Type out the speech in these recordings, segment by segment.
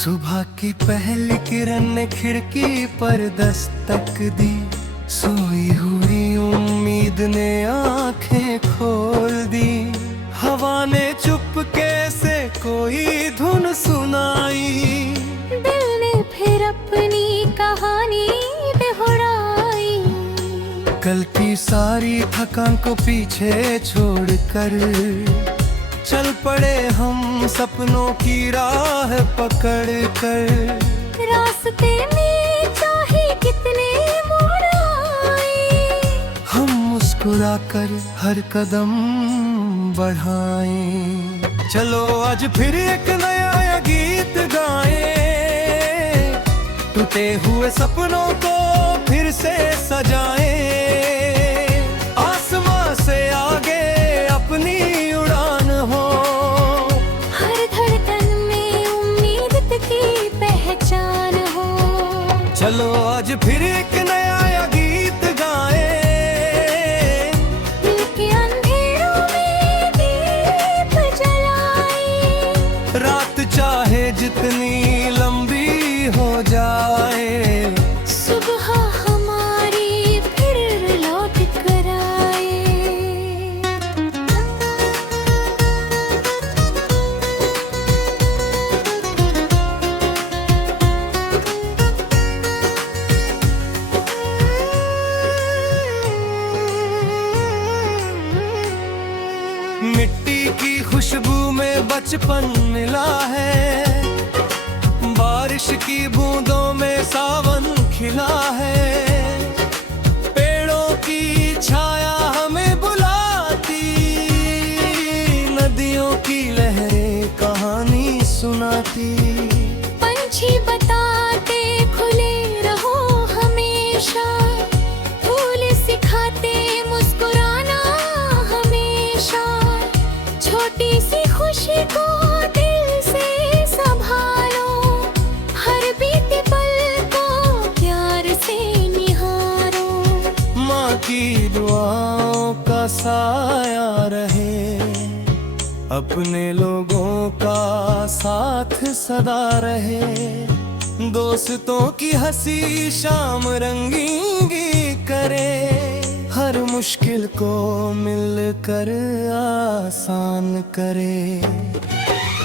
सुबह की पहली किरण ने खिड़की पर दस्तक दी। सोई हुई उम्मीद ने आंखें खोल दी। हवा ने चुपके से कोई धुन सुनाई। दिल ने फिर अपनी कहानी दोहराई। कल की सारी थकान को पीछे छोड़कर चल पड़े हम सपनों की राह पकड़ कर। रास्ते में चाहे कितने मोड़ आए, हम मुस्कुराकर हर कदम बढ़ाएं। चलो आज फिर एक नया गीत गाएं, टूटे हुए सपनों को फिर से सजाएं। आसमां से आगे अपनी उड़ान हो, हर धड़कन में उम्मीद की पहचान हो। चलो आज फिर एक नया गीत गाएं, दिल के अंधेरों में दीप जलाएं। रात चाहे जितनी लंबी हो जाए, सुबह हमारी फिर लौट कर आए। मिट्टी की खुशबू में बचपन मिला है। बारिश की बूंदों में सावन खिला है। पेड़ों की छाया हमें बुलाती, नदियों की लहरें कहानी सुनाती। पंछी बताते खुले रहो हमेशा, फूल सिखाते मुस्कुराना हमेशा। छोटी सी खुशी को दिल से संभालो, हर बीते पल को प्यार से निहारो। माँ की दुआओं का साया रहे, अपने लोगों का साथ सदा रहे। दोस्तों की हंसी शाम रंगीनी करे, हर मुश्किल को मिलकर आसान करे।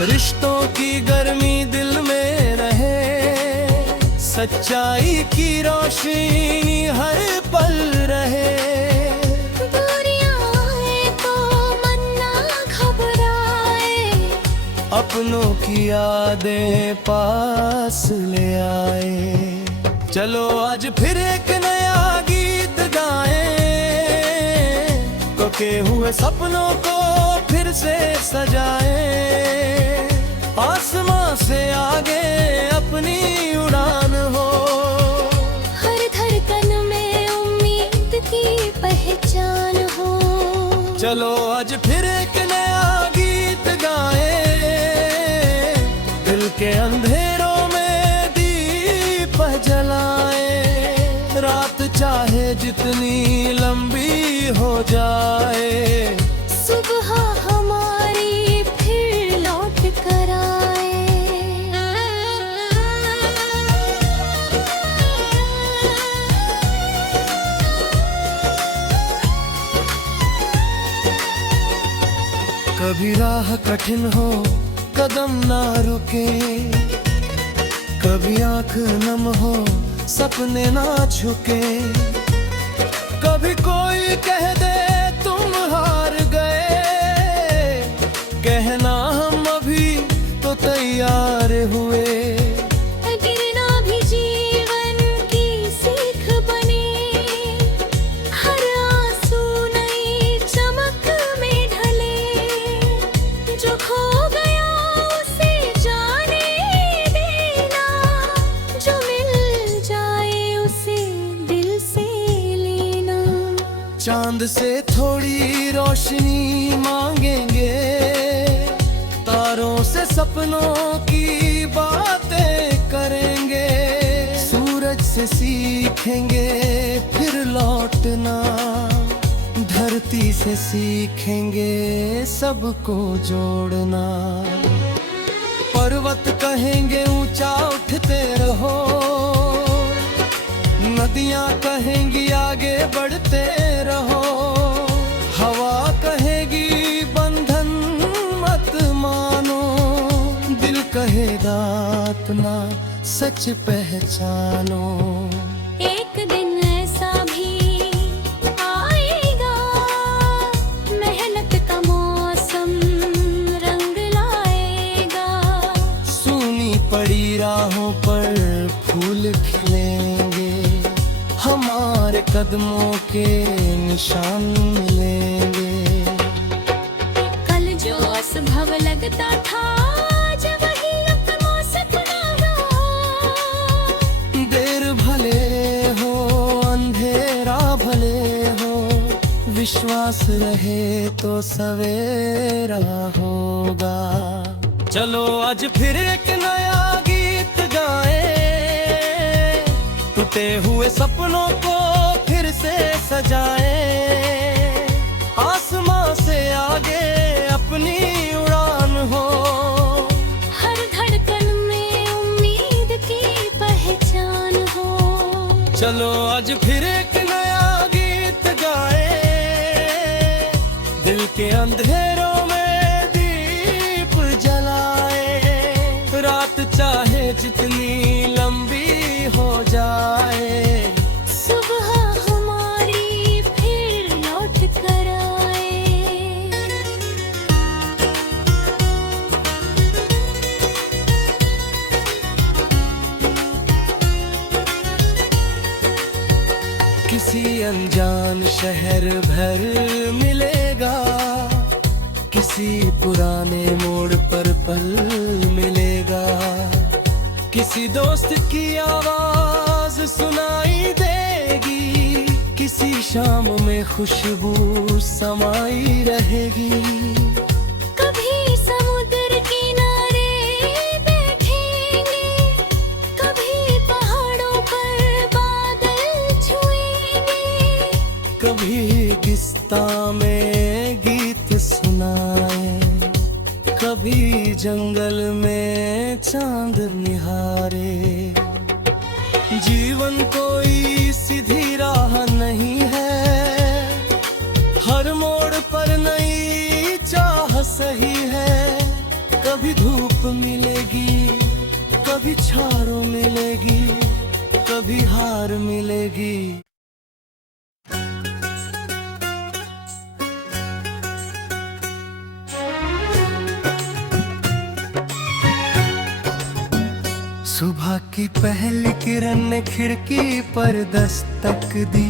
रिश्तों की गर्मी दिल में रहे, सच्चाई की रोशनी हर पल रहे। दूरियां आए तो मन ना घबराए, अपनों की यादें पास ले आए। चलो आज फिर एक नया गीत गाएं, टूटे हुए सपनों को फिर से सजाएं। आसमां से आगे अपनी उड़ान हो, हर धड़कन में उम्मीद की पहचान हो। चलो आज फिर एक नया गीत गाएं, दिल के अंधेरों में दीप जलाएं। रात चाहे जितनी लंबी हो जाए, सुबह हमारी फिर लौट कर आए। कभी राह कठिन हो कदम ना रुके, कभी आंख नम हो सपने ना झुके। कभी कोई कह दे तुम हार गए, कहना हम अभी तो तैयार हुए। गिरना भी जीवन की सीख बने, हर आंसू नई चमक में ढले। जो खो गया उसे जाने देना, जो मिल जाए उसे दिल से लेना। चांद से थोड़ी रोशनी मांगेंगे, तारों से सपनों की बातें करेंगे। सूरज से सीखेंगे फिर लौटना, धरती से सीखेंगे सबको जोड़ना। पर्वत कहे कहेंगे ऊंचा उठते रहो, नदियां कहेंगी आगे बढ़ते रहो, हवा कहेगी बंधन मत मानो, दिल कहेगा अपना सच पहचानो। एक दिन ऐसा भी आएगा, मेहनत का मौसम रंग लाएगा, सूनी पड़ी राहों पर फूल खिलेंगे, हमारे कदमों के निशान मिलेंगे। कल जो असंभव लगता था आज वही अपनों सपना रहा। देर भले हो अंधेरा भले हो, विश्वास रहे तो सवेरा होगा। चलो आज फिर एक नया गीत गाएं, टूटे हुए सपनों को फिर से सजाएं, आसमां से आगे अपनी उड़ान हो, हर धड़कन में उम्मीद की पहचान हो। चलो आज फिर एक नया गीत गाएं, दिल के अंधेरों में दीप जलाएं, रात चाहे जितनी लंबी हो जाए, सुबह हमारी फिर लौट कर आए। किसी अनजान शहर भर मिलेगा, किसी पुराने मोड़ पर पल मिलेगा, किसी दोस्त की आवाज सुनाई देगी, किसी शाम में खुशबू समाई रहेगी। कभी समुद्र किनारे बैठेंगे, कभी पहाड़ों पर बादल छुएंगे, कभी किस्ता में गीत सुनाए, कभी जंगल में चांद निहारे। जीवन कोई सीधी राह नहीं है, हर मोड़ पर नई चाह सही है, कभी धूप मिलेगी कभी छाँव मिलेगी, कभी हार मिलेगी। सुबह की पहली किरण ने खिड़की पर दस्तक दी,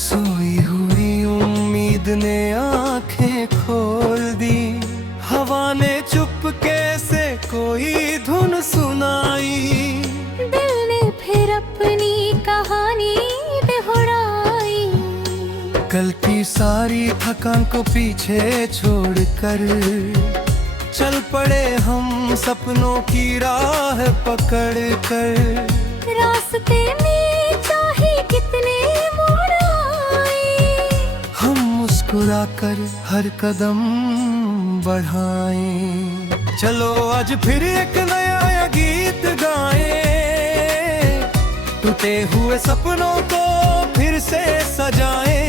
सोई हुई उम्मीद ने आंखें खोल दी, हवा ने चुपके से कोई धुन सुनाई, दिल ने फिर अपनी कहानी दोहराई। कल की सारी थकान को पीछे छोड़कर चल पड़े हम सपनों की राह पकड़ कर, रास्ते में चाहे कितने मोड़ आए, हम मुस्कुराकर हर कदम बढ़ाएं। चलो आज फिर एक नया गीत गाएं, टूटे हुए सपनों को फिर से सजाएं,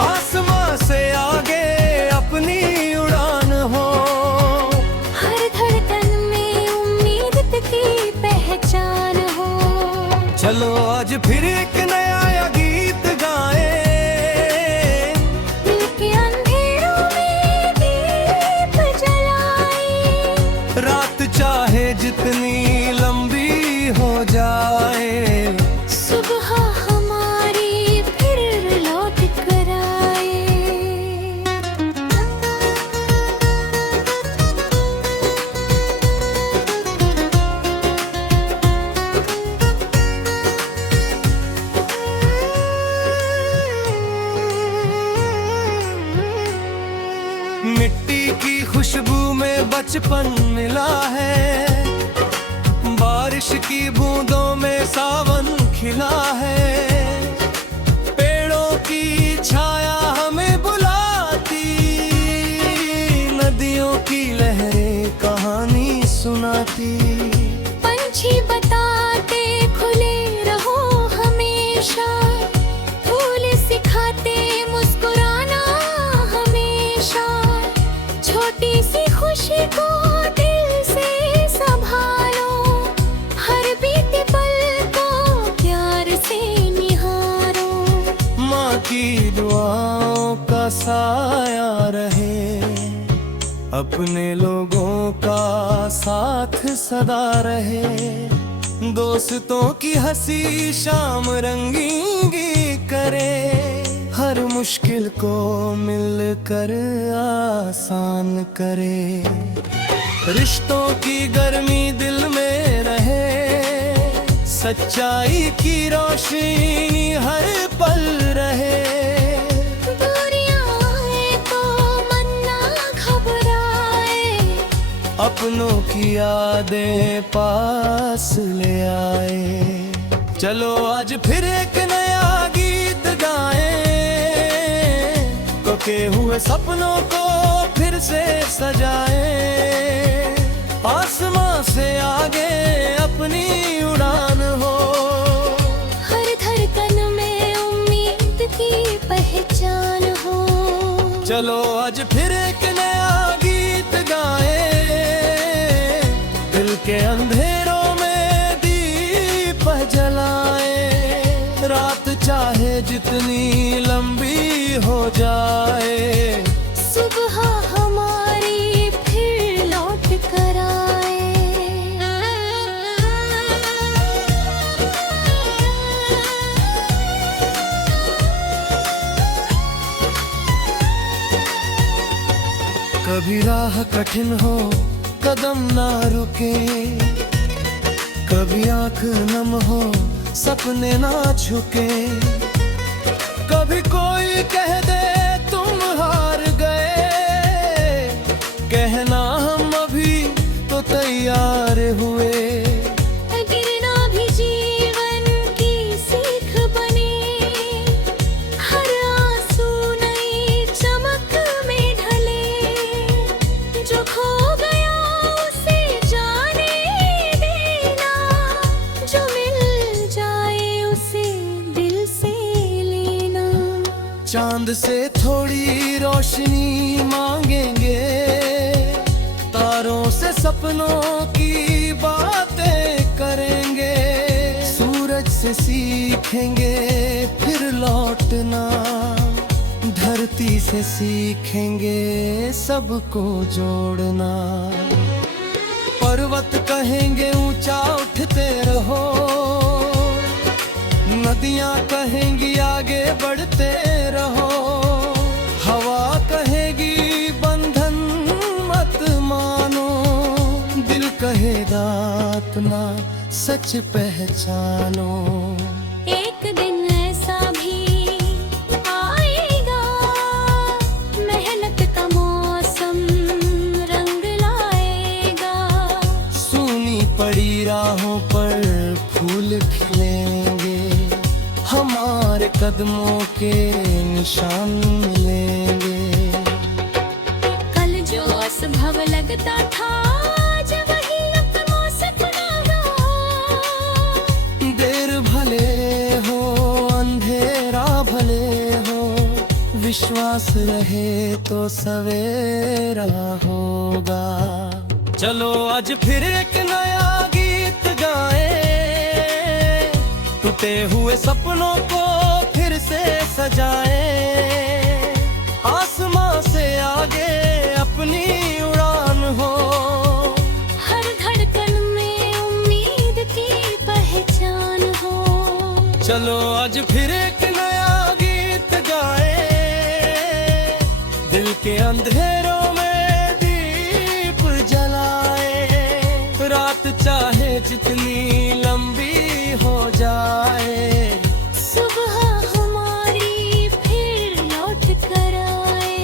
आसमां से आगे अपनी उड़ान हो, हर धड़कन में उम्मीद की पहचान हो। चलो आज फिर एक नया गीत गाएं, दिल के अंधेरों में दीप जलाएं, रात चाहे जितनी लंबी हो जाए, सुबह हमारी फिर लौट कर आए। मिट्टी की खुशबू में बचपन मिला है, बारिश की बूंदों में सावन खिला है, पेड़ों की छाया हमें बुलाती, नदियों की लहरें कहानी सुनाती, की दुआओं का साया रहे, अपने लोगों का साथ सदा रहे। दोस्तों की हंसी शाम रंगींगी करे, हर मुश्किल को मिलकर आसान करे। रिश्तों की गर्मी दिल में रहे, सच्चाई की रोशनी हर पल रहे। अपनों की यादें पास ले आए। चलो आज फिर एक नया गीत गाएं, टूटे हुए सपनों को फिर से सजाएं। आसमां से आगे अपनी उड़ान हो, हर धड़कन में उम्मीद की पहचान हो। चलो आज फिर एक नया गीत गाएं, दिल के अंधेरों में दीप जलाएं। रात चाहे जितनी लंबी हो जाए, सुबह हमारी फिर लौट कर आए। कभी राह कठिन हो कदम ना रुके, कभी आंख नम हो सपने ना झुके। कभी कोई कह दे तुम हार गए, कहना हम अभी तो तैयार हुए। गिरना भी जीवन की सीख बने, हर आंसू नई चमक में ढले। जो खो गया उसे जाने देना, जो मिल जाए उसे दिल से लेना। चांद से थोड़ी रोशनी मांगेंगे, तारों से सपनों की बातें करेंगे। सूरज से सीखेंगे फिर लौटना, धरती से सीखेंगे सबको जोड़ना। पर्वत कहेंगे ऊंचा उठते रहो, नदियां कहेंगी आगे बढ़ते रहो। हवा कहेगी बंधन मत मानो, दिल कहेगा अपना सच पहचानो। एक दिन ऐसा भी आएगा, मेहनत का मौसम रंग लाएगा। सूनी पड़ी राहों पर फूल खिलेंगे, हमारे कदमों के निशान मिलेंगे। कल जो असंभव लगता था, आज वही अपनों से पुनः। देर भले हो अंधेरा भले हो, विश्वास रहे तो सवेरा होगा। चलो आज फिर एक नया गीत गाएं, टूटे हुए सपनों को फिर से सजाएं। आसमां से आगे अपनी उड़ान हो, हर धड़कन में उम्मीद की पहचान हो। चलो आज फिर एक नया गीत गाएं, दिल के अंधेरों में दीप जलाएं। रात चाहे जितनी लंबी हो जाए, सुबह हमारी फिर लौट कर आए।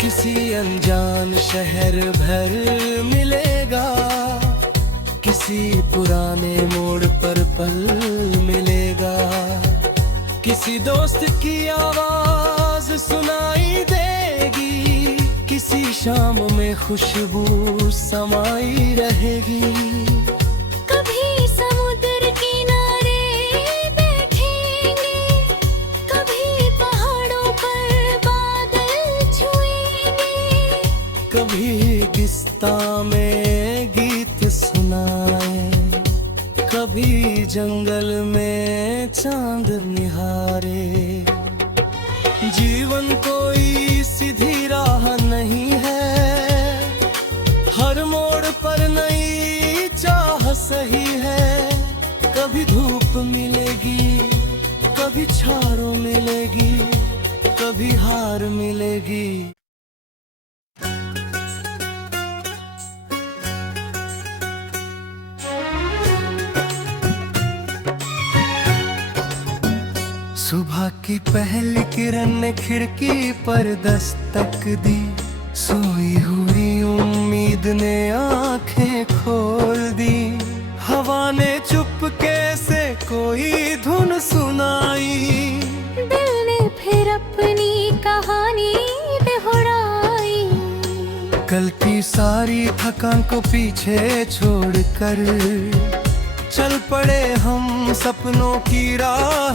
किसी अनजान शहर भर मिलेगा, किसी पुराने मोड़ पर पल मिलेगा। किसी दोस्त की आवाज सुनाई देगी, किसी शाम में खुशबू समाई रहेगी। कभी समुद्र किनारे बैठेंगे, कभी पहाड़ों पर बादल छुएंगे। कभी किस्ता में गीत सुनाए, कभी जंगल में चांद निहारे। जीवन कोई सीधी राह नहीं है, हर मोड़ पर नई चाह सही है। कभी धूप मिलेगी, कभी छाँव मिलेगी, कभी हार मिलेगी। सुबह की पहली किरण ने खिड़की पर दस्तक दी, सोई हुई उम्मीद ने आंखें खोल दी। हवा ने चुपके से कोई धुन सुनाई, दिल ने फिर अपनी कहानी दोहराई। कल की सारी थकान को पीछे छोड़कर चल पड़े हम सपनों की राह।